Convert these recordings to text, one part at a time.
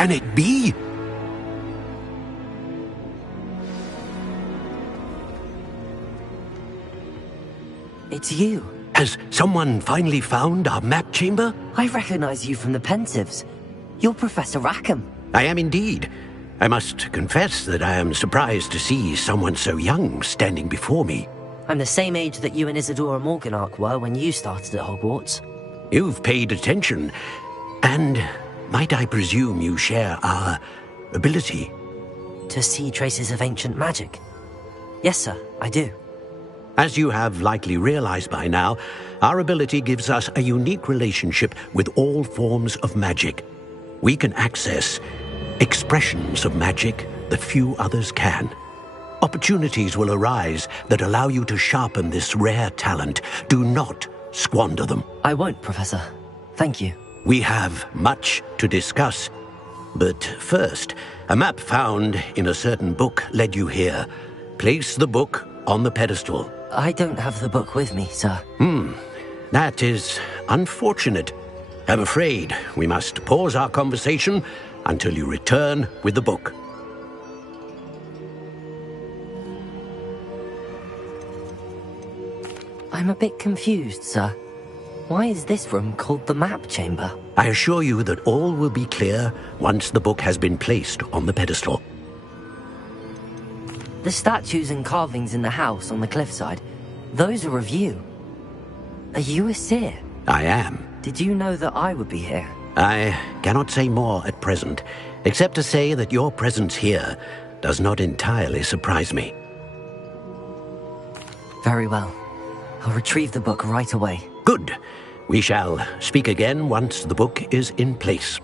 can it be? It's you. Has someone finally found our map chamber? I recognize you from the Pensives. You're Professor Rackham. I am indeed. I must confess that I am surprised to see someone so young standing before me. I'm the same age that you and Isadora Morganach were when you started at Hogwarts. You've paid attention, and might I presume you share our ability? To see traces of ancient magic? Yes, sir, I do. As you have likely realized by now, our ability gives us a unique relationship with all forms of magic. We can access expressions of magic that few others can. Opportunities will arise that allow you to sharpen this rare talent. Do not squander them. I won't, Professor. Thank you. We have much to discuss. But first, a map found in a certain book led you here. Place the book on the pedestal. I don't have the book with me, sir. That is unfortunate. I'm afraid we must pause our conversation until you return with the book. I'm a bit confused, sir. Why is this room called the map chamber? I assure you that all will be clear once the book has been placed on the pedestal. The statues and carvings in the house on the cliffside, those are of you. Are you a seer? I am. Did you know that I would be here? I cannot say more at present, except to say that your presence here does not entirely surprise me. Very well. I'll retrieve the book right away. Good. We shall speak again once the book is in place.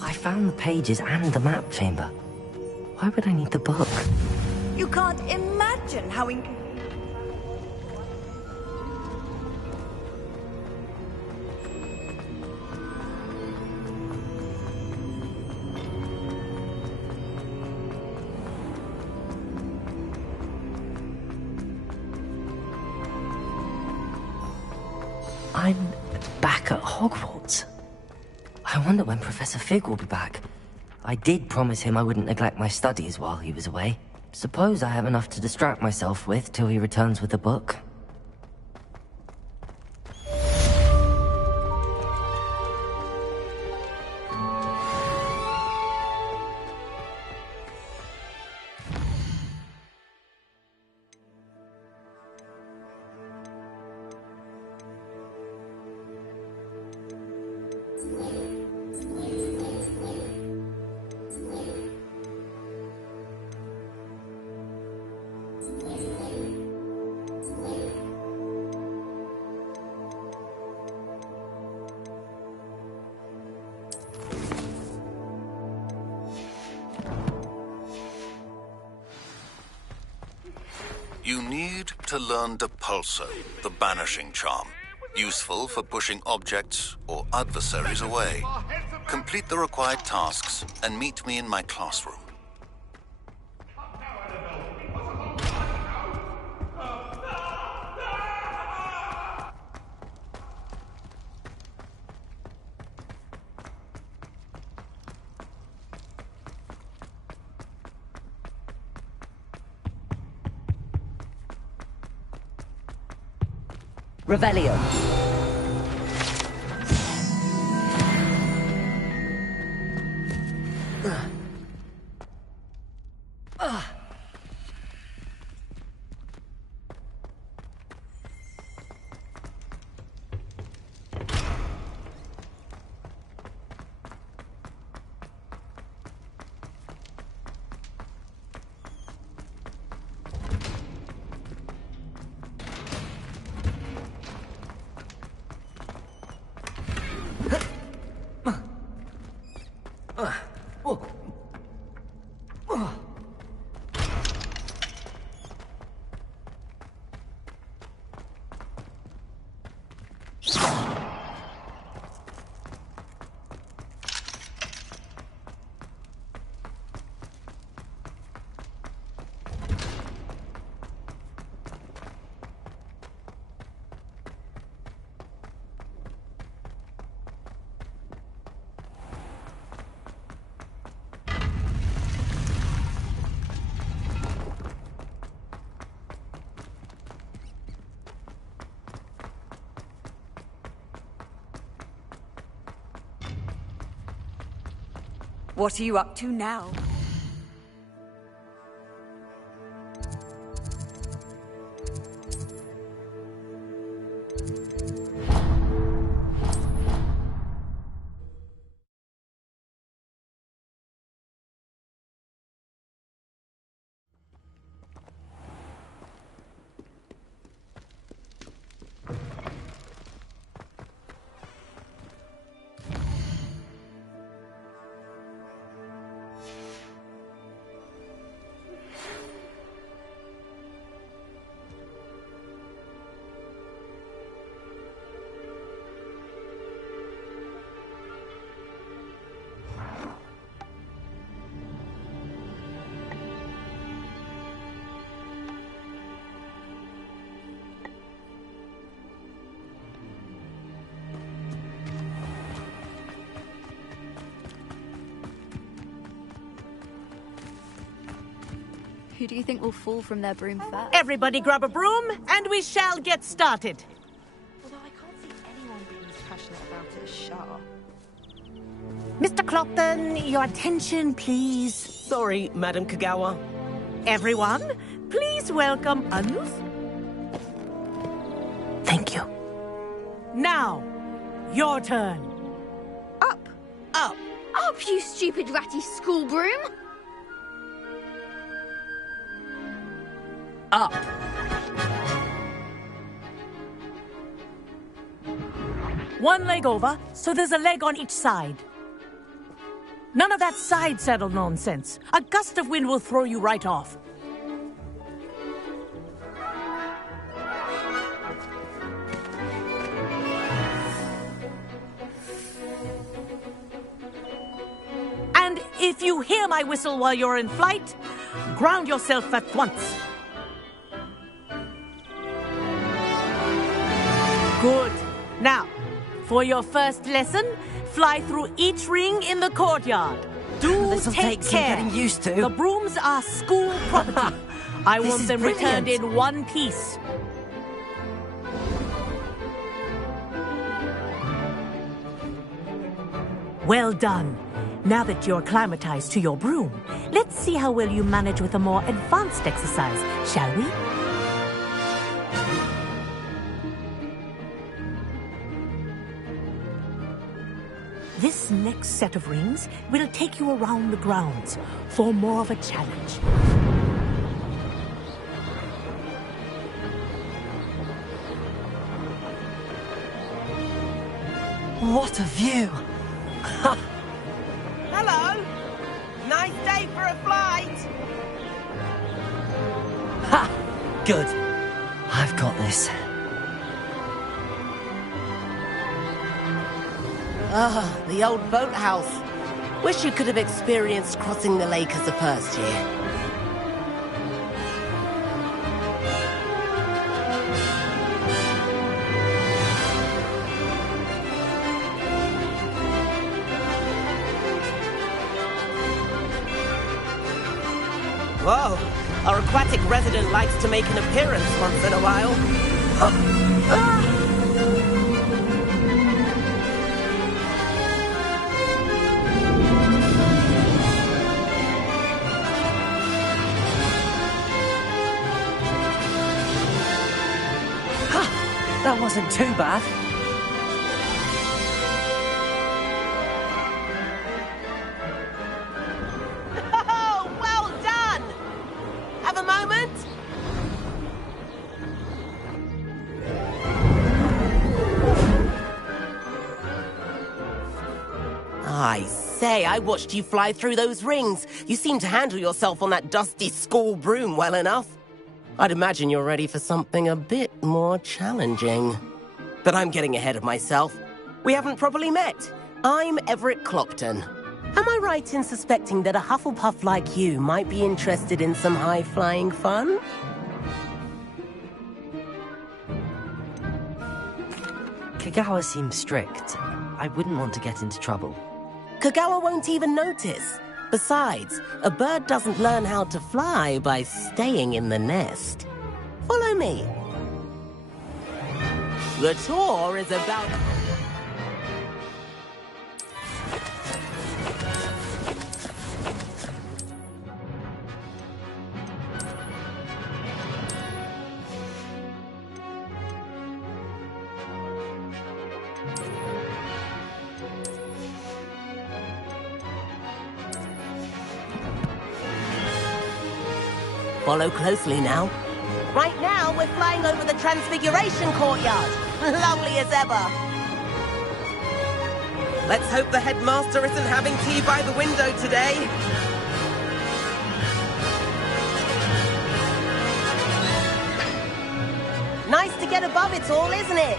I found the pages and the map chamber. Why would I need the book? You can't imagine how I'm back at Hogwarts. I wonder when Professor Fig will be back. I did promise him I wouldn't neglect my studies while he was away. Suppose I have enough to distract myself with till he returns with the book. need to learn Depulso, the banishing charm. Useful for pushing objects or adversaries away. Complete the required tasks and meet me in my classroom. Revelio. What are you up to now? Who do you think will fall from their broom first? Everybody grab a broom, and we shall get started. Although I can't see anyone being as passionate about it as Shah. Mr. Clopton, your attention, please. Sorry, Madam Kagawa. Everyone, please welcome Anuth. Thank you. Now, your turn. Up! Up. Up, you stupid ratty school broom! Up. One leg over, so there's a leg on each side. None of that side saddle nonsense. A gust of wind will throw you right off. And if you hear my whistle while you're in flight, ground yourself at once. Good. Now, for your first lesson, fly through each ring in the courtyard. Do This'll take take some care. getting used to. The brooms are school property. I This want is them returned brilliant. in one piece. Well done. Now that you're acclimatized to your broom, let's see how well you manage with a more advanced exercise, shall we? This next set of rings will take you around the grounds for more of a challenge. What a view! Hello! Nice day for a flight! Ha! Good. I've got this. Ah, the old boathouse. Wish you could have experienced crossing the lake as a first year. Whoa, our aquatic resident likes to make an appearance once in a while. That wasn't too bad. Oh, well done! Have a moment? I say, I watched you fly through those rings. You seem to handle yourself on that dusty school broom well enough. I'd imagine you're ready for something a bit more challenging. But I'm getting ahead of myself. We haven't properly met. I'm Everett Clopton. Am I right in suspecting that a Hufflepuff like you might be interested in some high-flying fun? Kagawa seems strict. I wouldn't want to get into trouble. Kagawa won't even notice. Besides, a bird doesn't learn how to fly by staying in the nest. Follow me. The tour is about... Follow closely now. Right now, we're flying over the Transfiguration Courtyard. Lovely as ever. Let's hope the headmaster isn't having tea by the window today. Nice to get above it all, isn't it?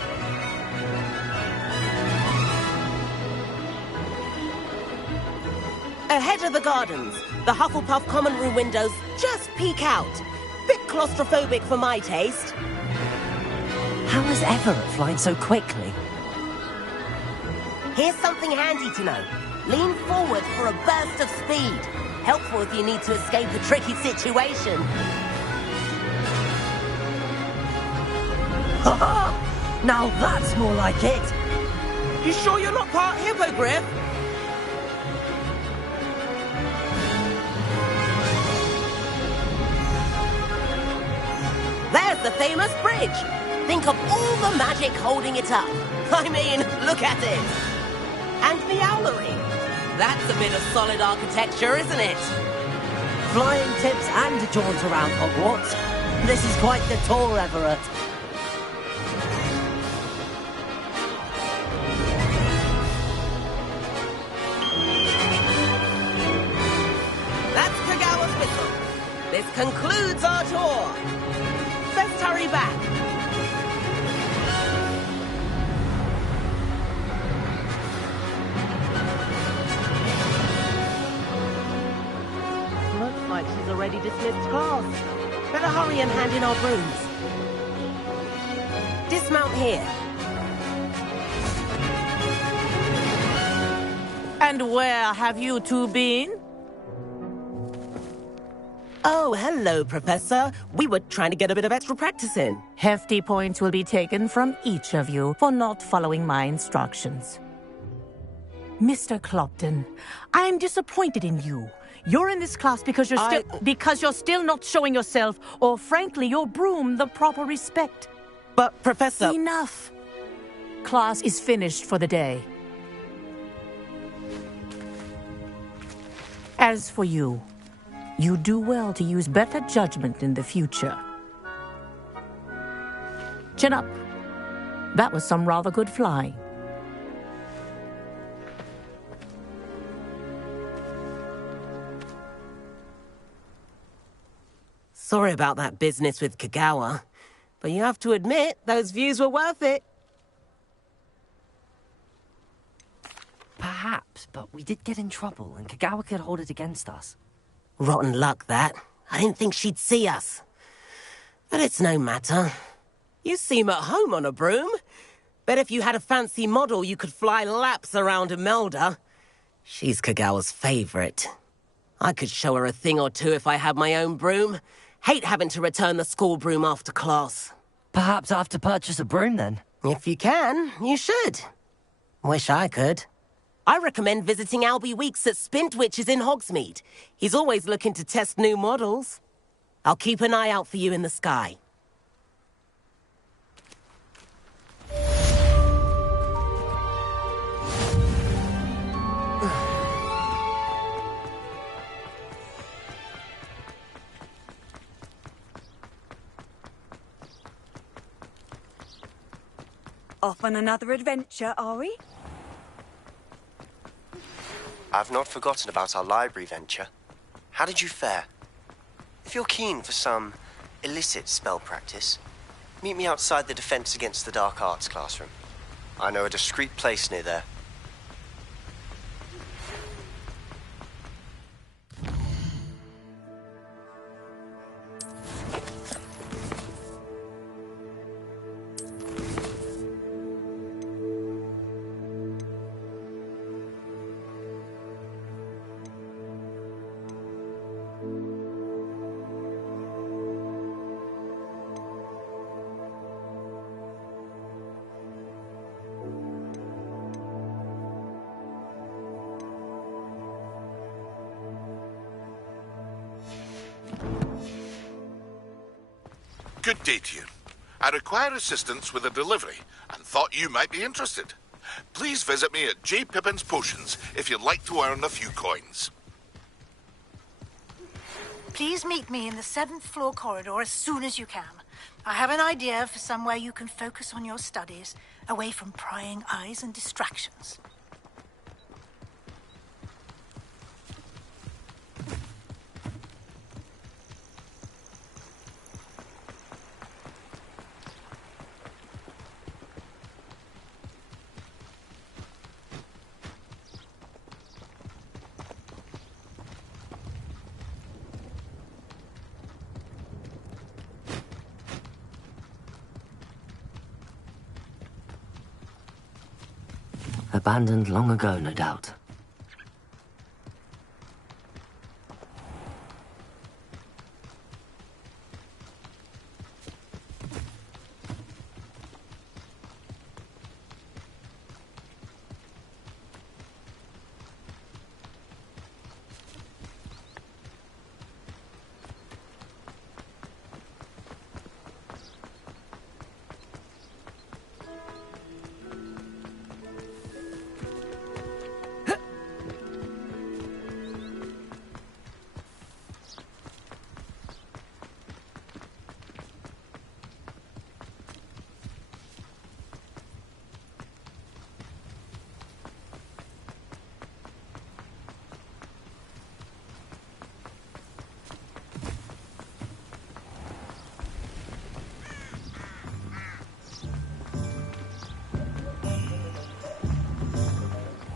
Ahead of the gardens, the Hufflepuff common room windows just peek out. Bit claustrophobic for my taste. How is Everett flying so quickly? Here's something handy to know. Lean forward for a burst of speed. Helpful if you need to escape a tricky situation. Now that's more like it! You sure you're not part hippogriff? There's the famous bridge. Think of all the magic holding it up. I mean, look at it. And the owlery. That's a bit of solid architecture, isn't it? Flying tips and a jaunt around Hogwarts. This is quite the tour, Everett. That's Kagawa's whistle. This concludes our tour. Let's hurry back. Looks like she's already dismissed class. Better hurry and hand in our brooms. Dismount here. And where have you two been? Oh, hello, Professor. We were trying to get a bit of extra practice in. Hefty points will be taken from each of you for not following my instructions. Mr. Clopton, I'm disappointed in you. You're in this class because you're still not showing yourself, or frankly, your broom, the proper respect. But, Professor... Enough. Class is finished for the day. As for you, you do well to use better judgment in the future. Chin up. That was some rather good flying. Sorry about that business with Kagawa. But you have to admit, those views were worth it. Perhaps, but we did get in trouble, and Kagawa could hold it against us. Rotten luck, that. I didn't think she'd see us. But it's no matter. You seem at home on a broom. Bet if you had a fancy model, you could fly laps around Imelda. She's Kagawa's favorite. I could show her a thing or two if I had my own broom. Hate having to return the school broom after class. Perhaps I have to purchase a broom, then? If you can, you should. Wish I could. I recommend visiting Albie Weeks at Spintwitches in Hogsmeade. He's always looking to test new models. I'll keep an eye out for you in the sky. Off on another adventure, are we? I've not forgotten about our library venture. How did you fare? If you're keen for some illicit spell practice, meet me outside the Defense Against the Dark Arts classroom. I know a discreet place near there. Good day to you. I require assistance with a delivery and thought you might be interested. Please visit me at J. Pippin's Potions if you'd like to earn a few coins. Please meet me in the 7th floor corridor as soon as you can. I have an idea for somewhere you can focus on your studies, away from prying eyes and distractions. Abandoned long ago, no doubt.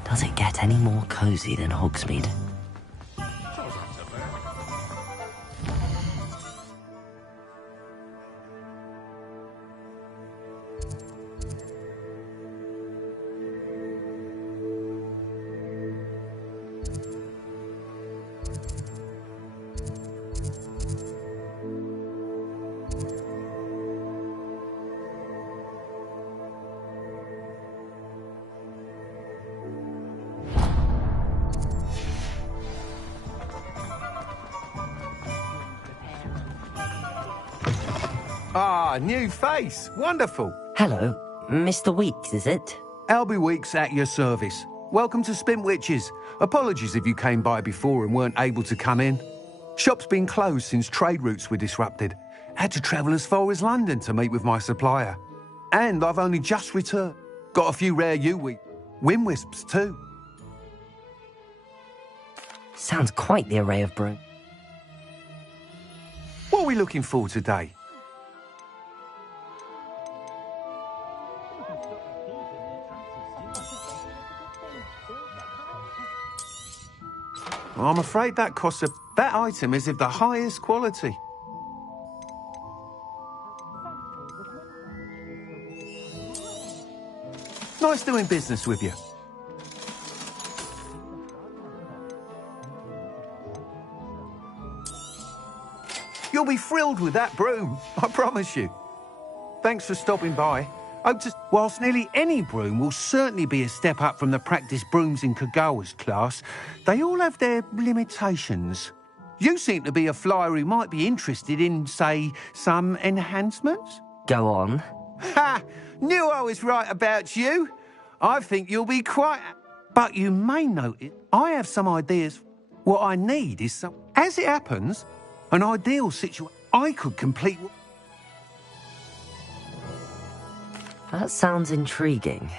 Does it get any more cozy than Hogsmeade? Ah, new face. Wonderful. Hello, Mr. Weeks, is it? Albie Weeks at your service. Welcome to Spintwitches. Apologies if you came by before and weren't able to come in. Shop's been closed since trade routes were disrupted. Had to travel as far as London to meet with my supplier. And I've only just returned. Got a few rare Wind Wisps too. Sounds quite the array of brew. What are we looking for today? I'm afraid that costs a... That item is of the highest quality. Nice doing business with you. You'll be thrilled with that broom, I promise you. Thanks for stopping by. Whilst nearly any broom will certainly be a step up from the practice brooms in Kagawa's class, they all have their limitations. You seem to be a flyer who might be interested in, say, some enhancements? Go on. Ha! Knew I was right about you. I think you'll be quite... But you may notice I have some ideas. What I need is some... As it happens, an ideal situation I could complete... That sounds intriguing.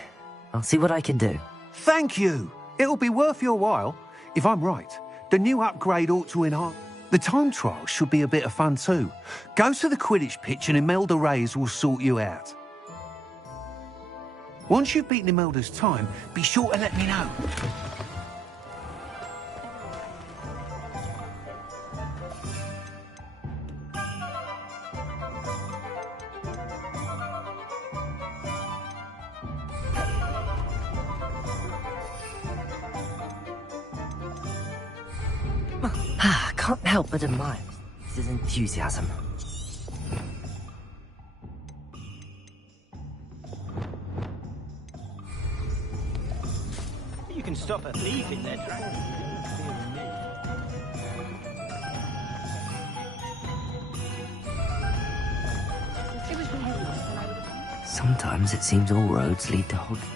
I'll see what I can do. Thank you. It'll be worth your while. If I'm right, the new upgrade ought to enhance... The time trial should be a bit of fun too. Go to the Quidditch pitch and Imelda Reyes will sort you out. Once you've beaten Imelda's time, be sure to let me know. I can't help but admire his enthusiasm. You can stop a thief in their tracks. Sometimes it seems all roads lead to Hogwarts.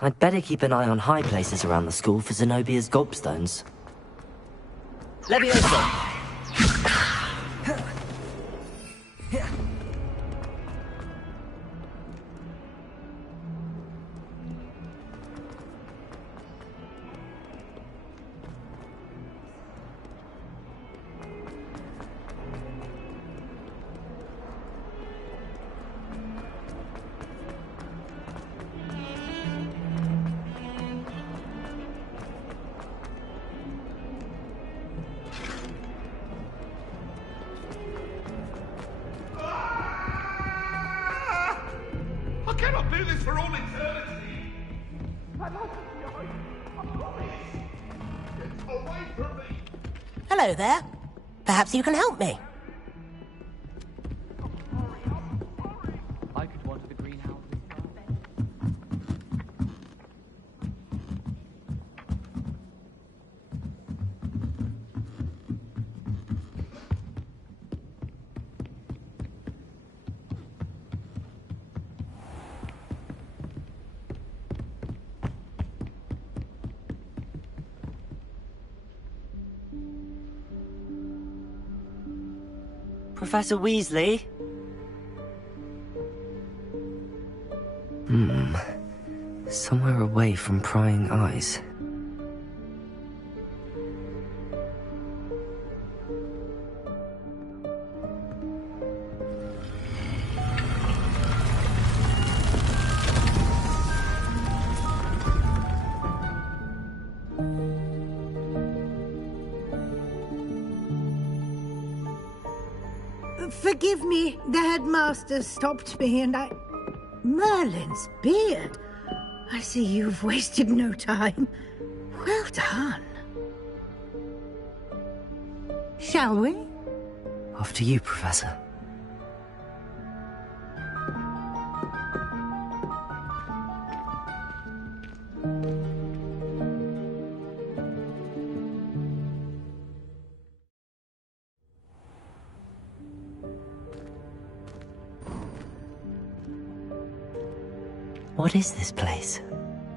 I'd better keep an eye on high places around the school for Zenobia's gobstones. Leviosa! I cannot do this for all eternity. I'd like to be away. I promise. Get away from me. Hello there. Perhaps you can help me. I could water the greenhouse. Professor Weasley? Somewhere away from prying eyes. Forgive me, the headmaster stopped me and I... Merlin's beard. I see you've wasted no time. Well done. Shall we? Off to you, Professor. What is this place?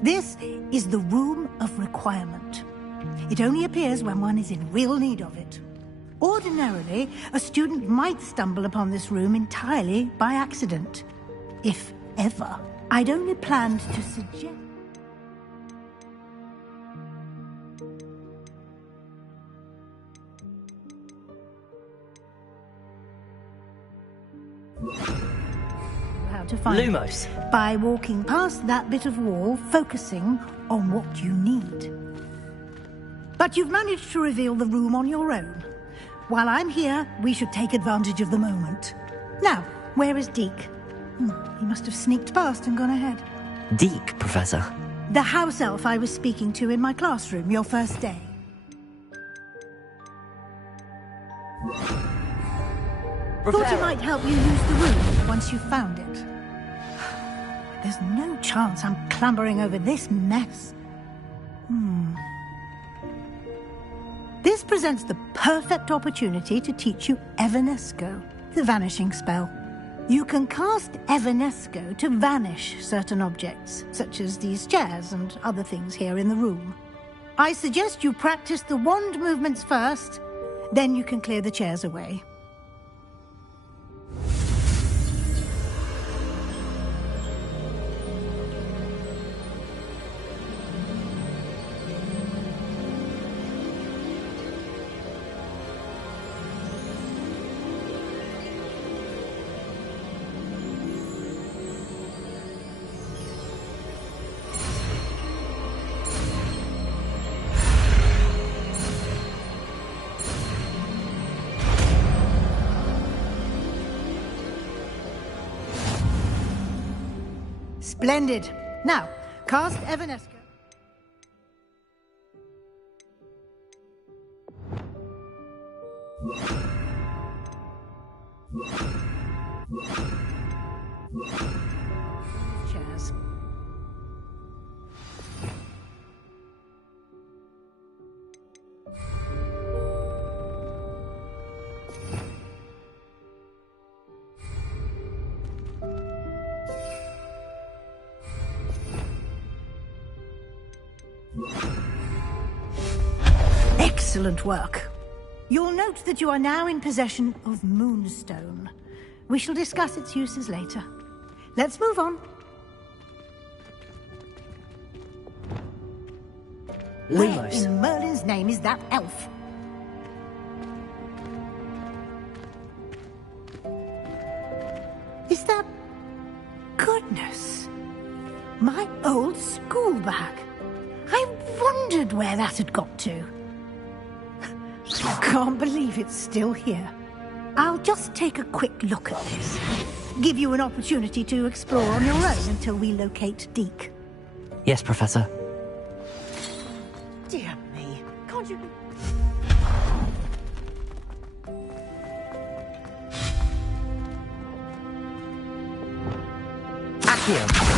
This is the Room of Requirement. It only appears when one is in real need of it. Ordinarily, a student might stumble upon this room entirely by accident. If ever. I'd only planned to suggest... how to find Lumos. it by walking past that bit of wall, focusing on what you need. But you've managed to reveal the room on your own. While I'm here, we should take advantage of the moment. Now, where is Deke? He must have sneaked past and gone ahead. Deke, Professor. The house elf I was speaking to in my classroom your first day. Thought he might help you use the room once you've found it. There's no chance I'm clambering over this mess. This presents the perfect opportunity to teach you Evanesco, the vanishing spell. You can cast Evanesco to vanish certain objects, such as these chairs and other things here in the room. I suggest you practice the wand movements first, then you can clear the chairs away. Splendid. Now, cast Evanesco. Chairs. Excellent work. You'll note that you are now in possession of Moonstone. We shall discuss its uses later. Let's move on. Where in Merlin's name is that elf? Is that... Goodness. My old school bag. I wondered where that had got to. I can't believe it's still here. I'll just take a quick look at this. Give you an opportunity to explore on your own until we locate Deke. Yes, Professor. Dear me, can't you... Accio!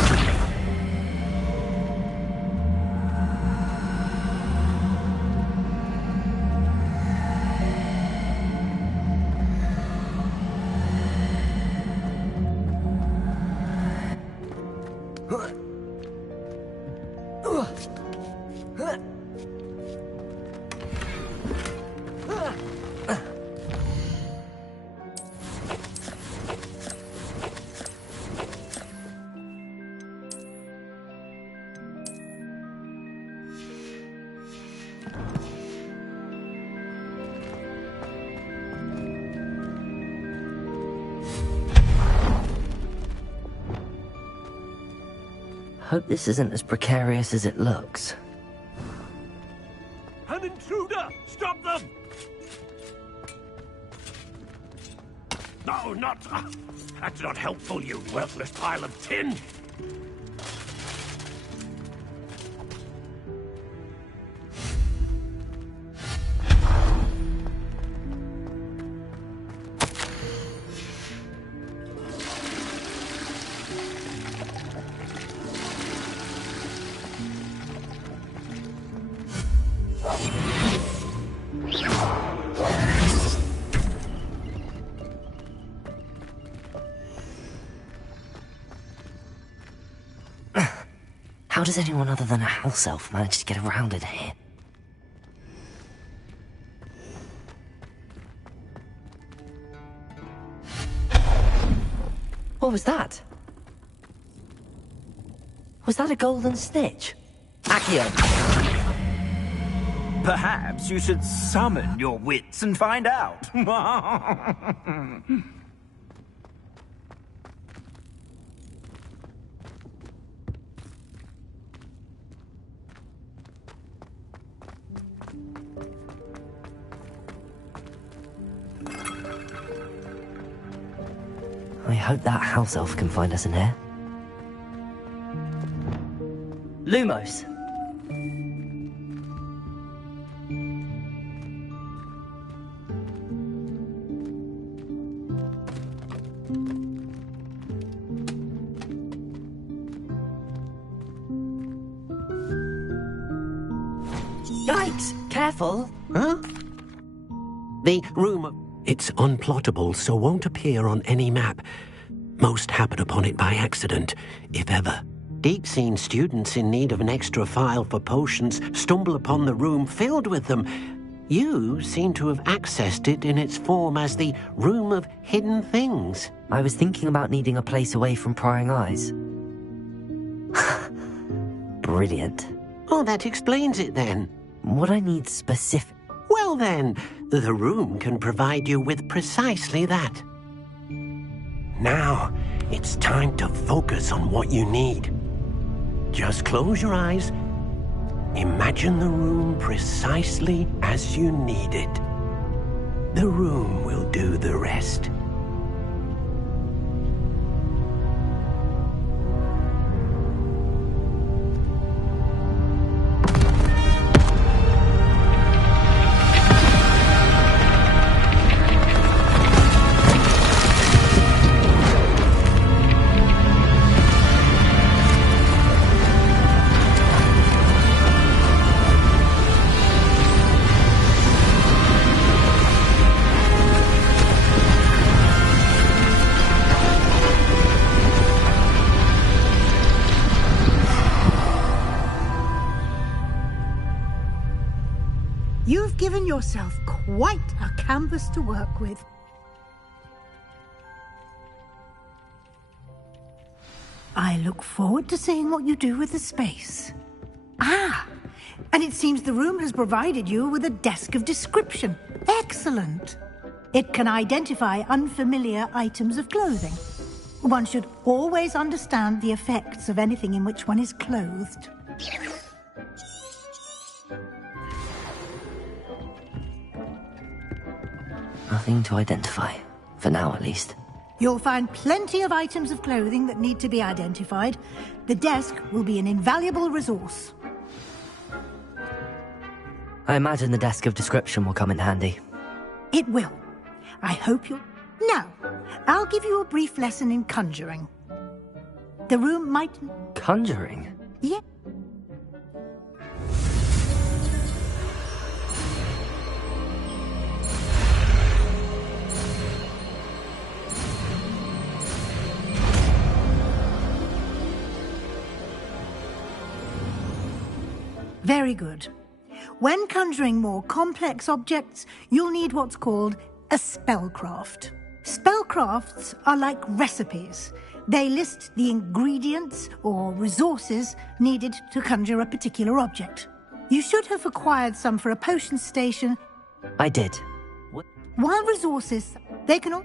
Hope this isn't as precarious as it looks. An intruder! Stop them! No, not... that's not helpful, you worthless pile of tin! How does anyone other than a house elf manage to get around in here? What was that? Was that a golden snitch? Accio! Perhaps you should summon your wits and find out. I hope that house elf can find us in here. Lumos! Yikes! Careful! Huh? The room... It's unplottable, so won't appear on any map. Most happen upon it by accident, if ever. Deep-seen students in need of an extra file for potions stumble upon the room filled with them. You seem to have accessed it in its form as the Room of Hidden Things. I was thinking about needing a place away from prying eyes. Brilliant. Oh, that explains it then. What I need specific... Well then, the room can provide you with precisely that. Now, it's time to focus on what you need. Just close your eyes. Imagine the room precisely as you need it. The room will do the rest. You've given yourself quite a canvas to work with. I look forward to seeing what you do with the space. Ah, and it seems the room has provided you with a desk of description. Excellent. It can identify unfamiliar items of clothing. One should always understand the effects of anything in which one is clothed. Nothing to identify. For now, at least. You'll find plenty of items of clothing that need to be identified. The desk will be an invaluable resource. I imagine the desk of description will come in handy. It will. I hope you'll... Now, I'll give you a brief lesson in conjuring. The room might... Conjuring? Yeah. Very good. When conjuring more complex objects, you'll need what's called a spellcraft. Spellcrafts are like recipes. They list the ingredients or resources needed to conjure a particular object. You should have acquired some for a potion station. I did. While resources, they can all...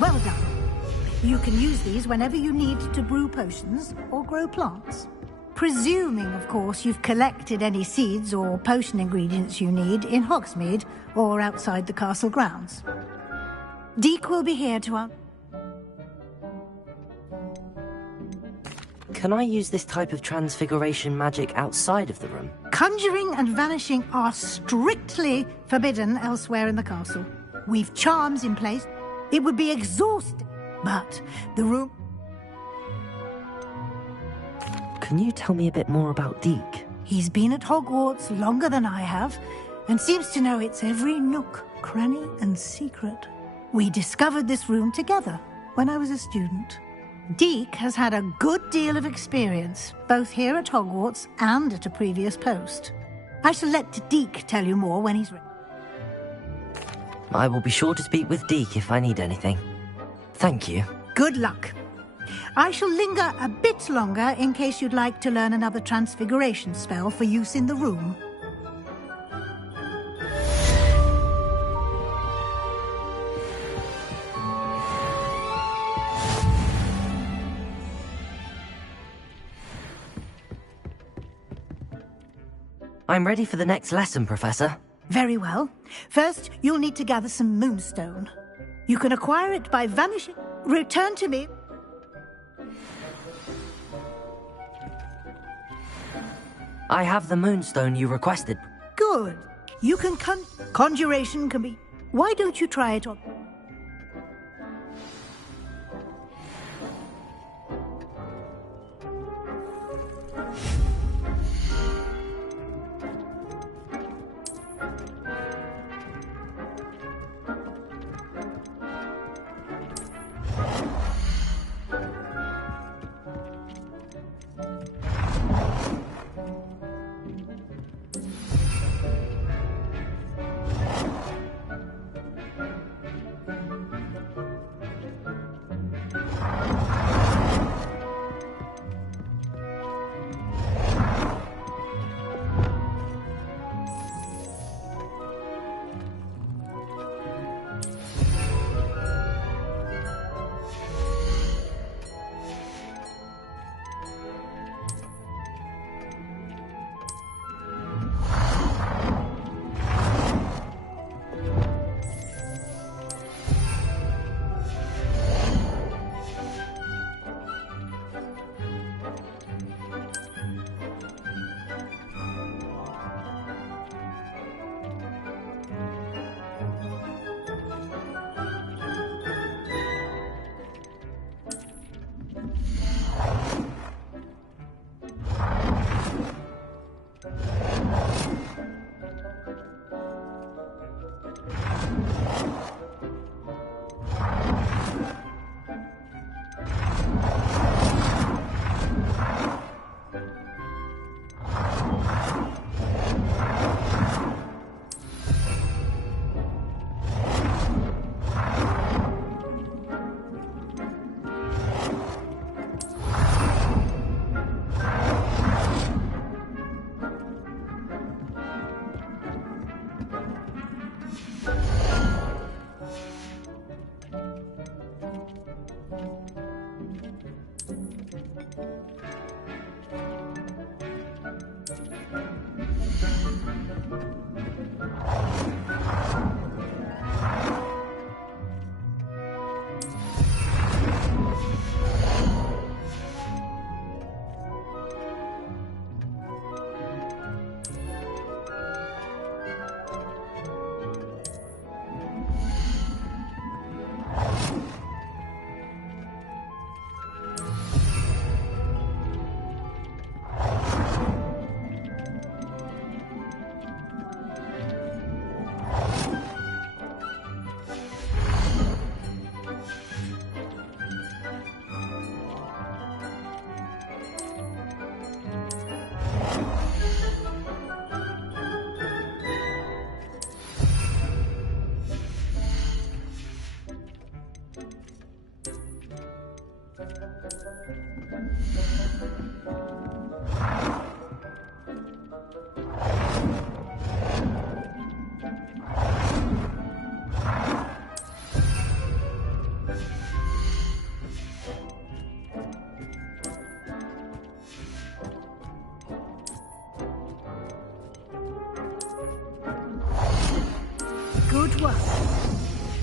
Well done. You can use these whenever you need to brew potions or grow plants. Presuming, of course, you've collected any seeds or potion ingredients you need in Hogsmeade or outside the castle grounds. Deek will be here to... Can I use this type of transfiguration magic outside of the room? Conjuring and vanishing are strictly forbidden elsewhere in the castle. We've charms in place. It would be exhausting, but the room... Can you tell me a bit more about Deek? He's been at Hogwarts longer than I have, and seems to know its every nook, cranny, and secret. We discovered this room together when I was a student. Deek has had a good deal of experience, both here at Hogwarts and at a previous post. I shall let Deek tell you more when he's ready. I will be sure to speak with Deek if I need anything. Thank you. Good luck. I shall linger a bit longer in case you'd like to learn another transfiguration spell for use in the room. I'm ready for the next lesson, Professor. Very well. First, you'll need to gather some moonstone. You can acquire it by vanishing. Return to me. I have the moonstone you requested. Good. You can conjuration can be... Why don't you try it on...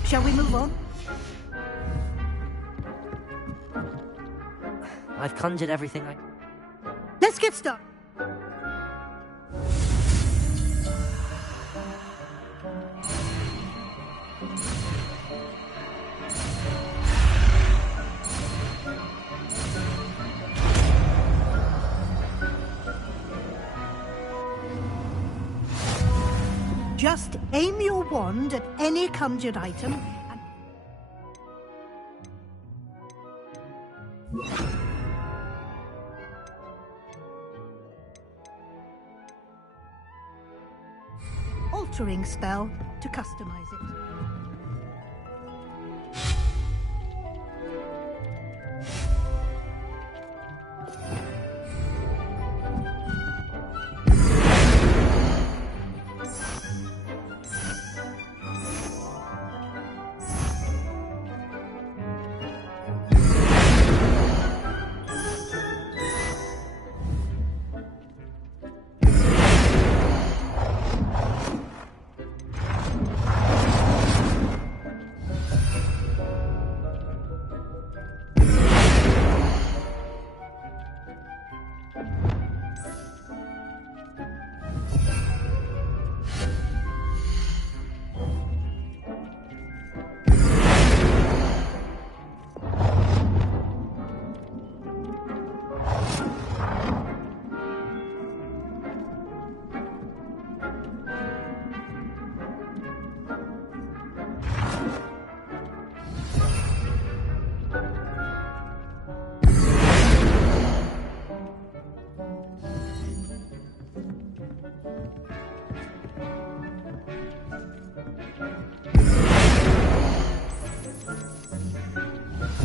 Shall we move on? I've conjured everything I... Let's get started. Just aim your wand at any conjured item and... altering spell to customize it.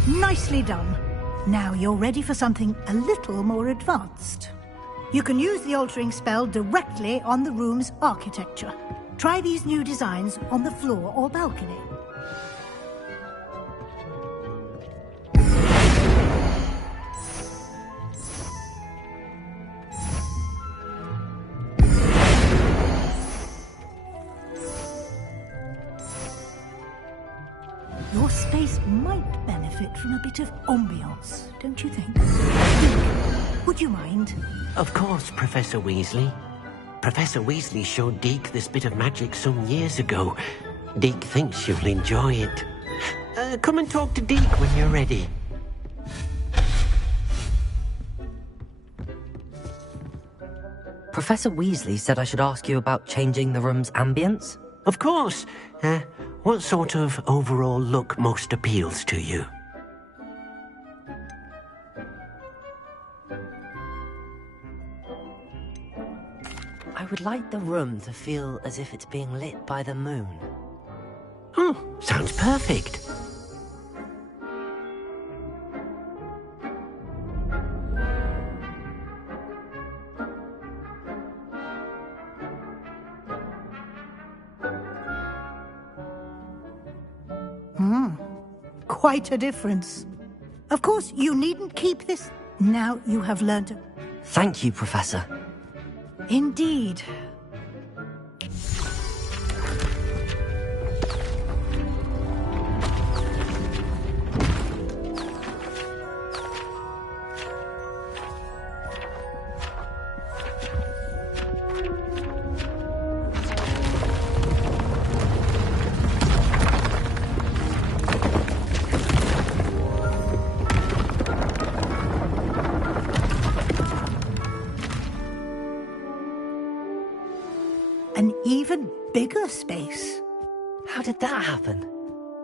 Nicely done. Now you're ready for something a little more advanced. You can use the altering spell directly on the room's architecture. Try these new designs on the floor or balcony. Your space might benefit from a bit of ambiance, don't you think? Would you mind? Of course, Professor Weasley. Professor Weasley showed Deke this bit of magic some years ago. Deke thinks you'll enjoy it. Come and talk to Deke when you're ready. Professor Weasley said I should ask you about changing the room's ambience? Of course. What sort of overall look most appeals to you? I would like the room to feel as if it's being lit by the moon. Oh, sounds perfect. Quite a difference. Of course, you needn't keep this. Now you have learned to... Thank you, Professor. Indeed. An even bigger space. How did that happen?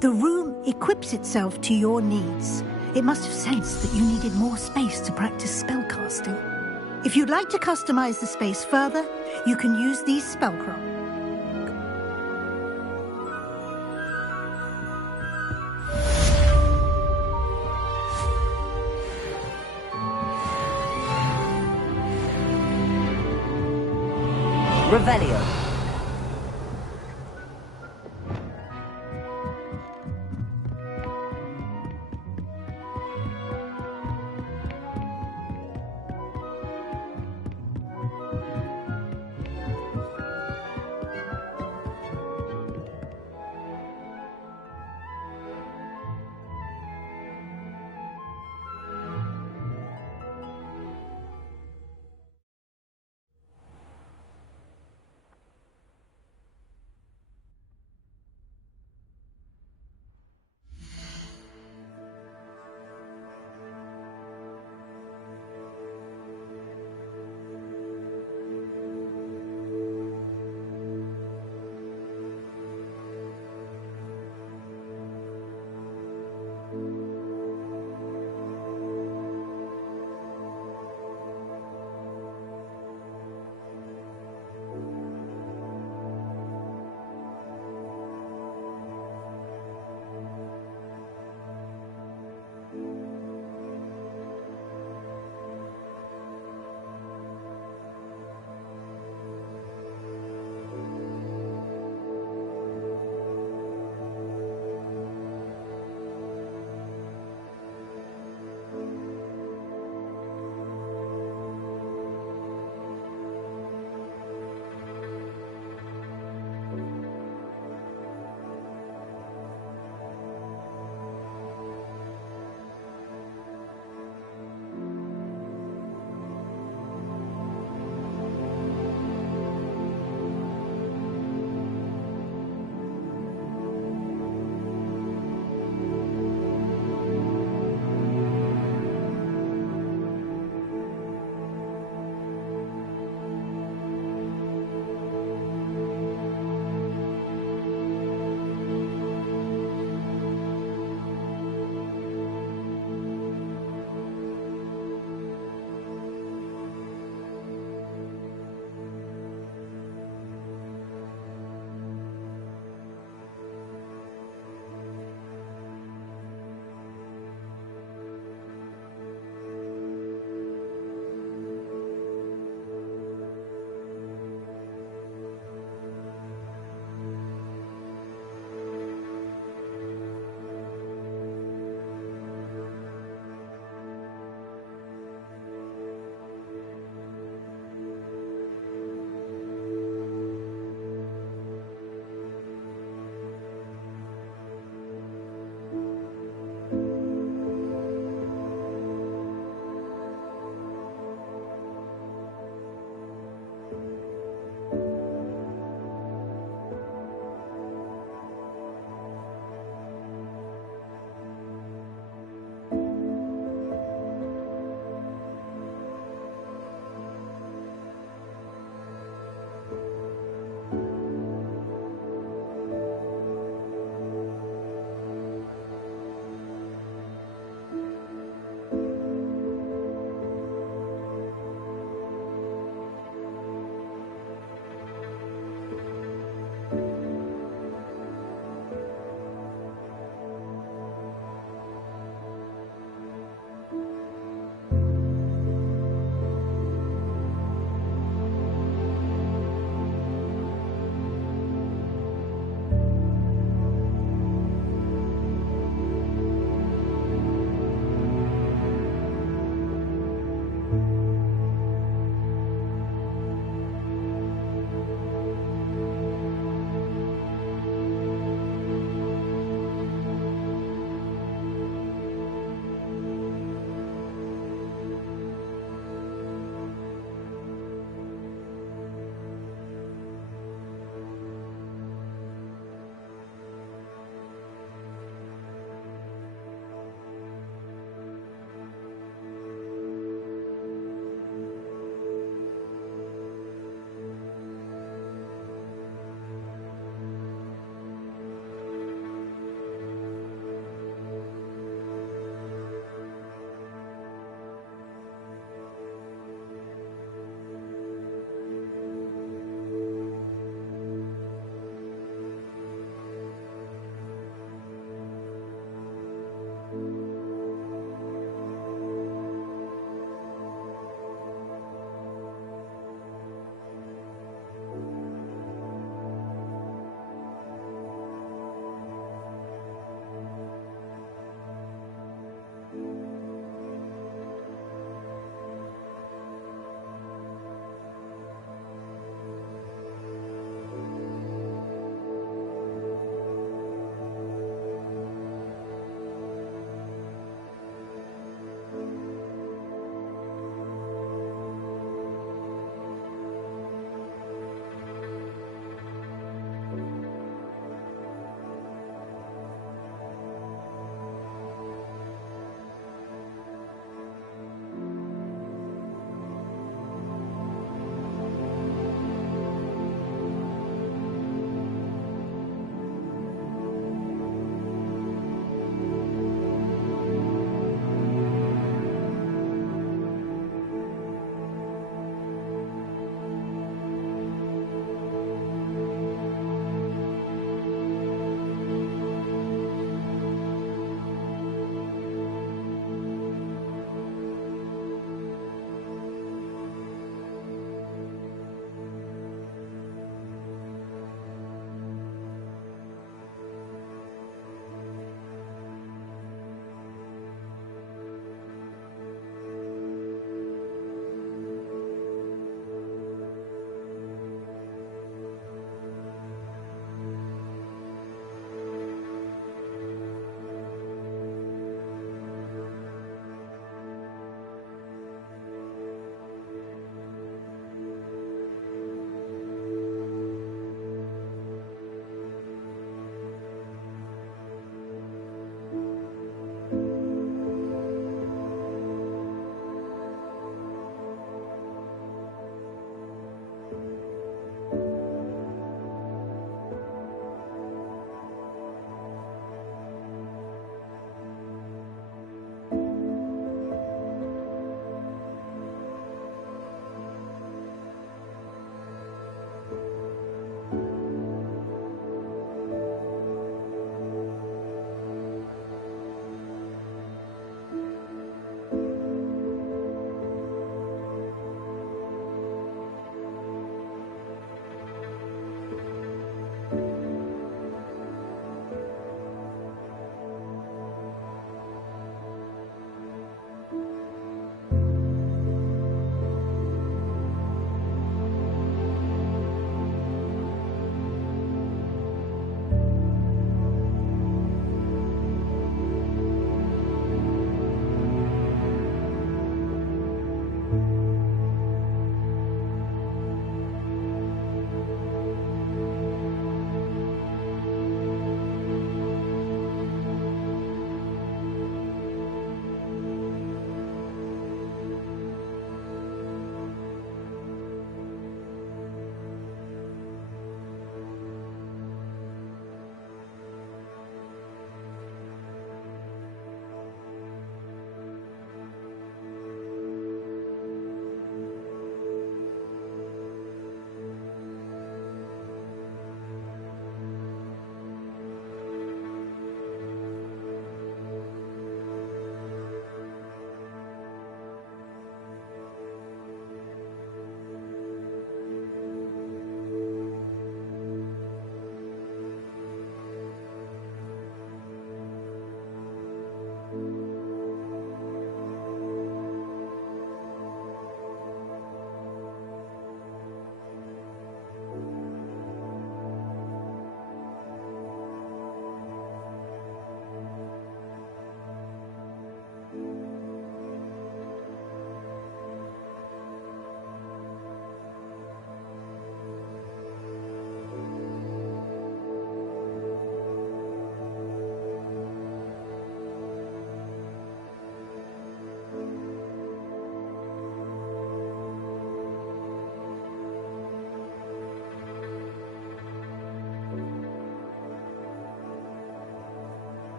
The room equips itself to your needs. It must have sensed that you needed more space to practice spellcasting. If you'd like to customize the space further, you can use these spellcraft. Revelio.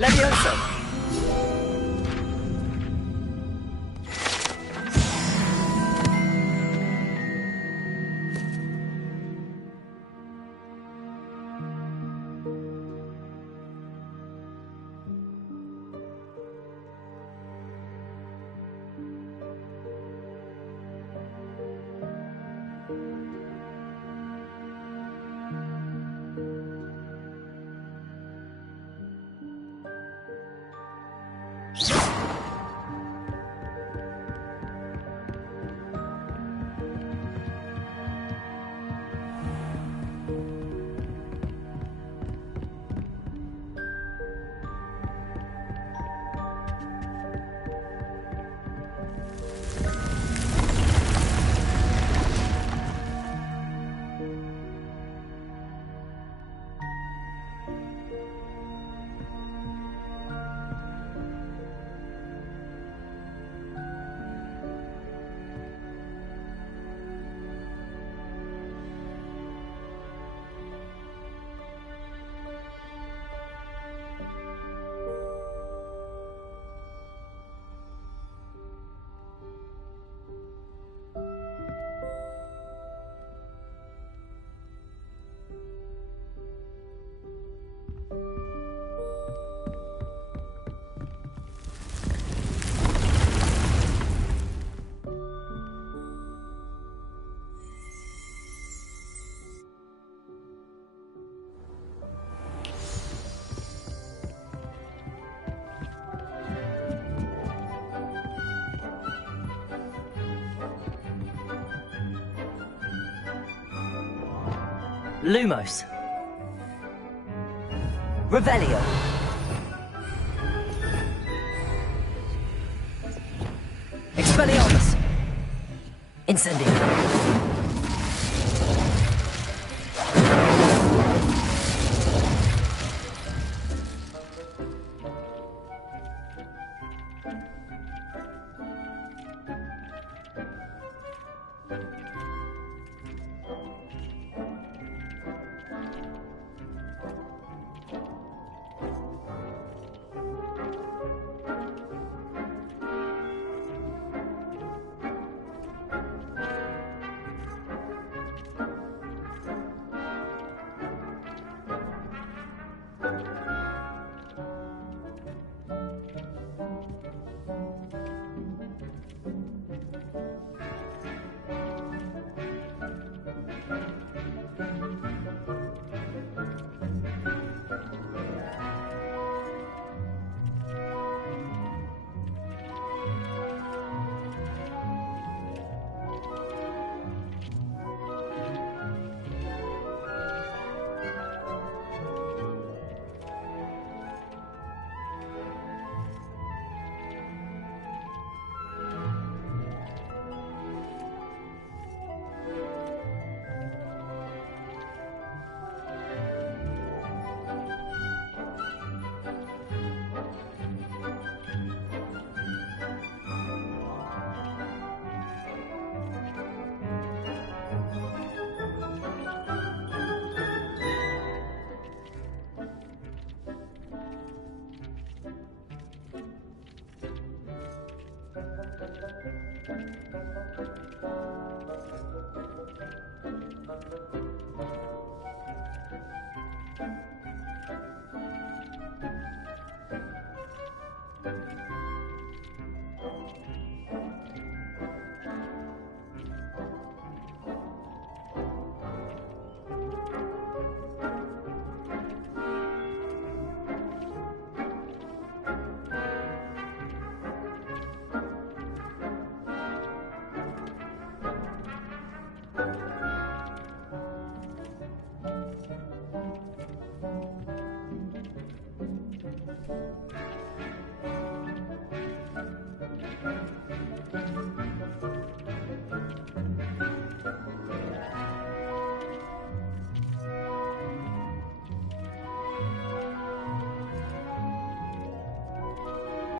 Levioso! Lumos. Revelio. Expelliarmus. Incendio.